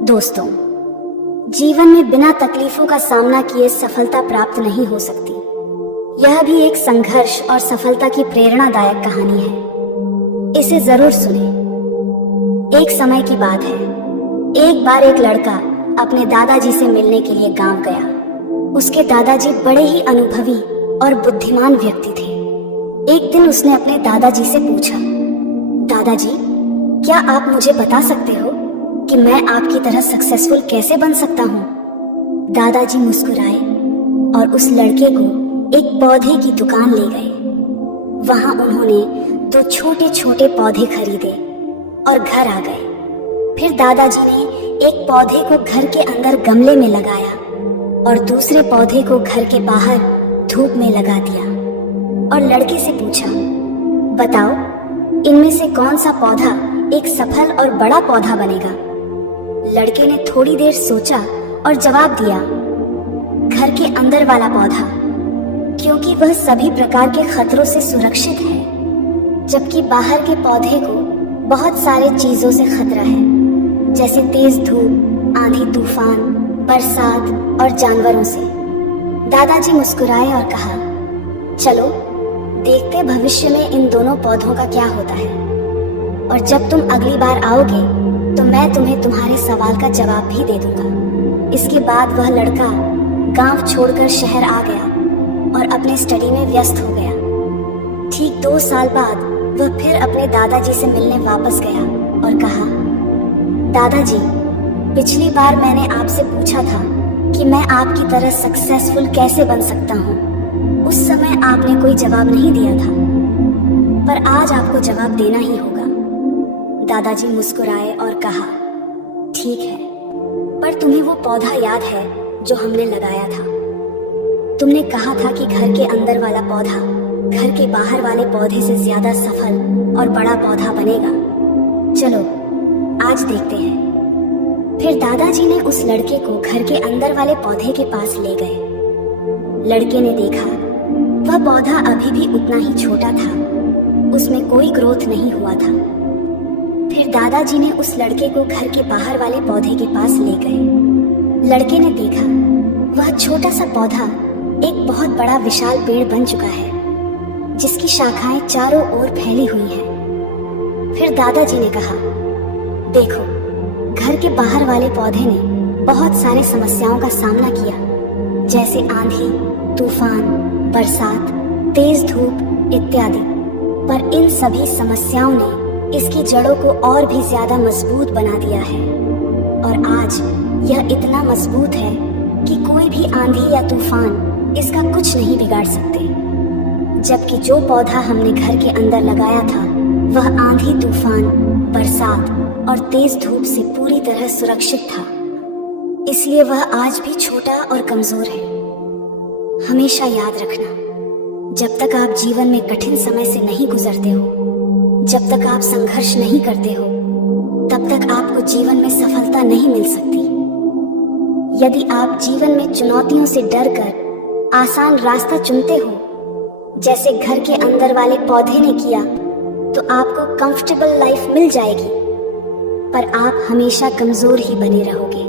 दोस्तों, जीवन में बिना तकलीफों का सामना किए सफलता प्राप्त नहीं हो सकती। यह भी एक संघर्ष और सफलता की प्रेरणादायक कहानी है। इसे जरूर सुने। एक समय की बात है, एक बार एक लड़का अपने दादाजी से मिलने के लिए गांव गया। उसके दादाजी बड़े ही अनुभवी और बुद्धिमान व्यक्ति थे। एक दिन उसने अपने दादाजी से पूछा, दादाजी, क्या आप मुझे बता सकते हो कि मैं आपकी तरह सक्सेसफुल कैसे बन सकता हूँ? दादाजी मुस्कुराए और उस लड़के को एक पौधे की दुकान ले गए। वहां उन्होंने 2 छोटे छोटे पौधे खरीदे और घर आ गए। फिर दादाजी ने एक पौधे को घर के अंदर गमले में लगाया और दूसरे पौधे को घर के बाहर धूप में लगा दिया और लड़के से पूछा, बताओ, इनमें से कौन सा पौधा एक सफल और बड़ा पौधा बनेगा? लड़के ने थोड़ी देर सोचा और जवाब दिया, घर के अंदर वाला पौधा, क्योंकि वह सभी प्रकार के खतरों से सुरक्षित है, जबकि बाहर के पौधे को बहुत सारे चीजों से खतरा है, जैसे तेज धूप, आंधी तूफान, बरसात और जानवरों से। दादाजी मुस्कुराए और कहा, चलो देखते भविष्य में इन दोनों पौधों का क्या होता है, और जब तुम अगली बार आओगे तो मैं तुम्हें तुम्हारे सवाल का जवाब भी दे दूंगा। इसके बाद वह लड़का गांव छोड़कर शहर आ गया और अपने स्टडी में व्यस्त हो गया। ठीक 2 साल बाद वह फिर अपने दादाजी से मिलने वापस गया और कहा, दादाजी, पिछली बार मैंने आपसे पूछा था कि मैं आपकी तरह सक्सेसफुल कैसे बन सकता हूँ। उस समय आपने कोई जवाब नहीं दिया था, पर आज आपको जवाब देना ही होगा। दादाजी मुस्कुराए और कहा, ठीक है, पर तुम्हें वो पौधा याद है जो हमने लगाया था? तुमने कहा था कि घर के अंदर वाला पौधा घर के बाहर वाले पौधे से ज्यादा सफल और बड़ा पौधा बनेगा। चलो आज देखते हैं। फिर दादाजी ने उस लड़के को घर के अंदर वाले पौधे के पास ले गए। लड़के ने देखा वह पौधा अभी भी उतना ही छोटा था, उसमें कोई ग्रोथ नहीं हुआ था। फिर दादाजी ने उस लड़के को घर के बाहर वाले पौधे के पास ले गए। लड़के ने देखा वह छोटा सा पौधा एक बहुत बड़ा विशाल पेड़ बन चुका है, जिसकी शाखाएं चारों ओर फैली हुई हैं। फिर दादाजी ने कहा, देखो, घर के बाहर वाले पौधे ने बहुत सारे समस्याओं का सामना किया, जैसे आंधी, तूफान, बरसात, तेज धूप इत्यादि, पर इन सभी समस्याओं ने इसकी जड़ों को और भी ज्यादा मजबूत बना दिया है, और आज यह इतना मजबूत है कि कोई भी आंधी या तूफान इसका कुछ नहीं बिगाड़ सकते। जबकि जो पौधा हमने घर के अंदर लगाया था वह आंधी तूफान, बरसात और तेज धूप से पूरी तरह सुरक्षित था, इसलिए वह आज भी छोटा और कमजोर है। हमेशा याद रखना, जब तक आप जीवन में कठिन समय से नहीं गुजरते हो, जब तक आप संघर्ष नहीं करते हो, तब तक आपको जीवन में सफलता नहीं मिल सकती। यदि आप जीवन में चुनौतियों से डरकर आसान रास्ता चुनते हो, जैसे घर के अंदर वाले पौधे ने किया, तो आपको कंफर्टेबल लाइफ मिल जाएगी, पर आप हमेशा कमजोर ही बने रहोगे।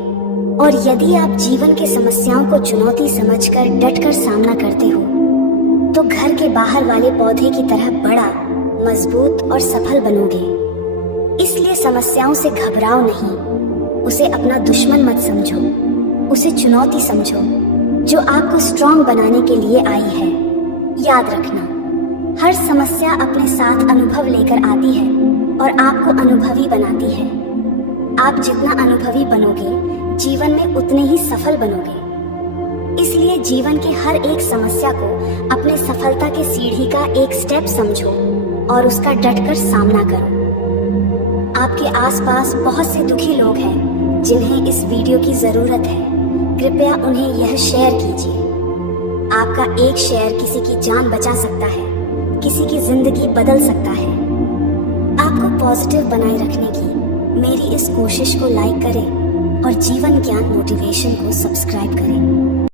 और यदि आप जीवन के समस्याओं को चुनौती समझकर डटकर सामना करते हो, तो घर के बाहर वाले पौधे की तरह बड़ा, मजबूत और सफल बनोगे। इसलिए समस्याओं से घबराओ नहीं, उसे अपना दुश्मन मत समझो, उसे चुनौती समझो जो आपको स्ट्रांग बनाने के लिए आई है। याद रखना, हर समस्या अपने साथ अनुभव लेकर आती है और आपको अनुभवी बनाती है। आप जितना अनुभवी बनोगे, जीवन में उतने ही सफल बनोगे। इसलिए जीवन के हर एक समस्या को अपने सफलता के सीढ़ी का एक स्टेप समझो और उसका डटकर सामना करो। आपके आसपास बहुत से दुखी लोग हैं जिन्हें इस वीडियो की जरूरत है। कृपया उन्हें यह शेयर कीजिए। आपका एक शेयर किसी की जान बचा सकता है, किसी की जिंदगी बदल सकता है। आपको पॉजिटिव बनाए रखने की मेरी इस कोशिश को लाइक करें और जीवन ज्ञान मोटिवेशन को सब्सक्राइब करें।